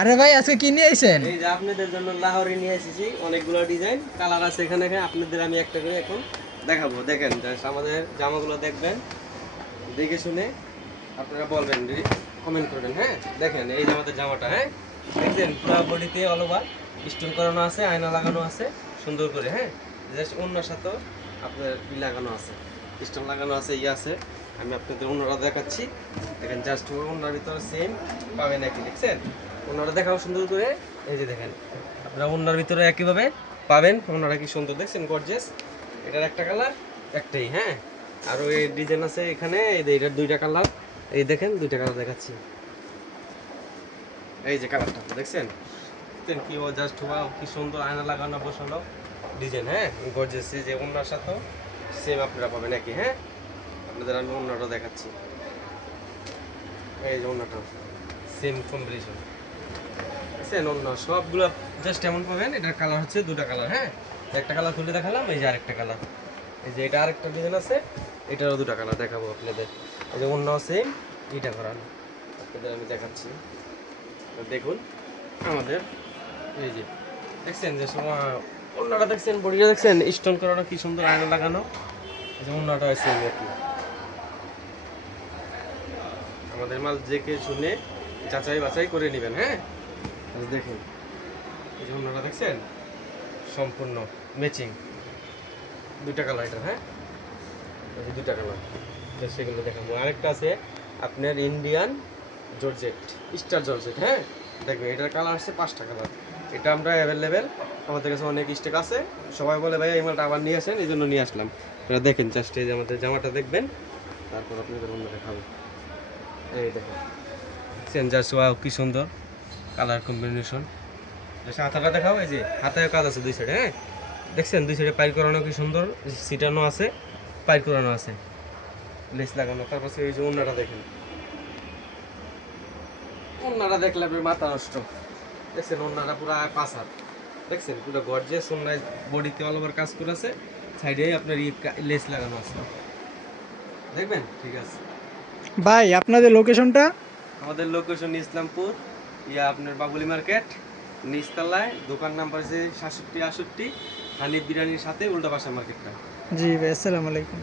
আরে ভাই আজকে কি নিয়ে আইছেন? এই যে আপনাদের জন্য লাহোরি নিয়ে এসেছি, অনেকগুলো ডিজাইন কালার আছে এখানে। আপনাদের আমি একটা করে এখন দেখাবো। দেখেন জাস্ট আমাদের জামাগুলো দেখবেন, দেখে শুনে আপনারা বলবেন, কমেন্ট করবেন। হ্যাঁ দেখেন এই যে আমাদের জামাটা, হ্যাঁ দেখছেন পুরো বডিতে অল ওভার স্টোন করানো আছে, আয়না লাগানো আছে সুন্দর করে। হ্যাঁ জাস্ট অন্যর সাথেও আপনার লাগানো আছে, স্টোন লাগানো আছে, আছে। আমি আপনাদের অন্যরা দেখাচ্ছি। দেখেন জাস্ট অন্যার ভিতরে সেম পাবেন একই, দেখছেন অন্যরা দেখাও সুন্দর করে। এই যে দেখেন আপনারা অন্যার ভিতরে একইভাবে পাবেন। অন্যরা কি সুন্দর দেখছেন, গর্জিয়াস। এটার একটা কালার একটাই। হ্যাঁ আরও এই ডিজাইন আছে এখানে, এই যে এটার দুইটা কালার। এই দেখেন দুইটা কালার দেখাচ্ছি। এই যে কালারটা দেখছেন, দেখছেন কি জাস্ট ওয়াও, কি সুন্দর আয়না লাগানো বসানো ডিজাইন। হ্যাঁ গর্জিয়াস, যে অন্যার সাথেও সেম আপনারা পাবেন একই। হ্যাঁ আপনাদের আমি অন্যটা দেখাচ্ছি। এই যে অন্যটা সেম কম্বিনেশন, দেখছেন অন্য সবগুলো জাস্ট এমন পাবেন। এটার কালার হচ্ছে দুটা কালার। হ্যাঁ একটা কালার খুলে দেখালাম, এই যে আরেকটা কালার। এই যে এটা আরেকটা ডিজাইন আছে, এটারও দুটা কালার দেখাবো আপনাদের। এই যে অন্য সেম এইটা করানো আপনাদের আমি দেখাচ্ছি। দেখুন আমাদের এই যে দেখছেন যে অন্যটা দেখছেন, বডিটা দেখছেন স্টোন করানো কি সুন্দর, আয়না লাগানো। এই যে অন্যটা সেম আর কি। আমাদের মাল দেখে শুনে যাচাই বাছাই করে নেবেন। হ্যাঁ দেখুন এই যে অন্যটা দেখছেন সম্পূর্ণ ম্যাচিং, দুইটা কালার এটা। হ্যাঁ এই যে দুইটা কালার, সেগুলো দেখাবো। আরেকটা আছে আপনার ইন্ডিয়ান জর্জেট, স্টার জর্জেট। হ্যাঁ দেখবেন এটার কালার আছে পাঁচটা কালার। এটা আমরা অ্যাভেলেবেল, আমাদের কাছে অনেক স্টক আছে। সবাই বলে ভাই এই মালটা আবার নিয়ে আসেন, এই জন্য নিয়ে আসলাম। আপনারা দেখেন জাস্ট এই যে আমাদের জামাটা দেখবেন, তারপর আপনাদের অন্য দেখাবো। এই দেখেন জাস্ট ওয়াও কি সুন্দর কালার কম্বিনেশন। হাতাটা দেখাও, এই যে হাতায় কাজ আছে দুই সাইডে। হ্যাঁ দেখছেন দুই সাইডে পাইর করানো কি সুন্দর, সিটানো আছে, পাইর করানো আছে, লেস লাগানো। তারপর এই যে অন্যটা দেখেন, অন্যটা দেখলে আপনার মাথা নষ্ট। দেখছেন অন্যটা পুরো পাঁচ হাত, দেখছেন পুরো গর্জিয়াস। অন্যায় বডিতে অল ওভার কাজ করে আছে, সাইডে আপনার লেস লাগানো আছে, দেখবেন। ঠিক আছে ভাই আপনাদের লোকেশনটা? আমাদের লোকেশন ইসলামপুর, আপনার বাবুলি মার্কেট নিচতলায়, দোকান নাম্বার আছে 67 68, হানিফ বিরিয়ানির সাথে উল্টা পাশা মার্কেটটা। জি ভাই, আসসালামু আলাইকুম।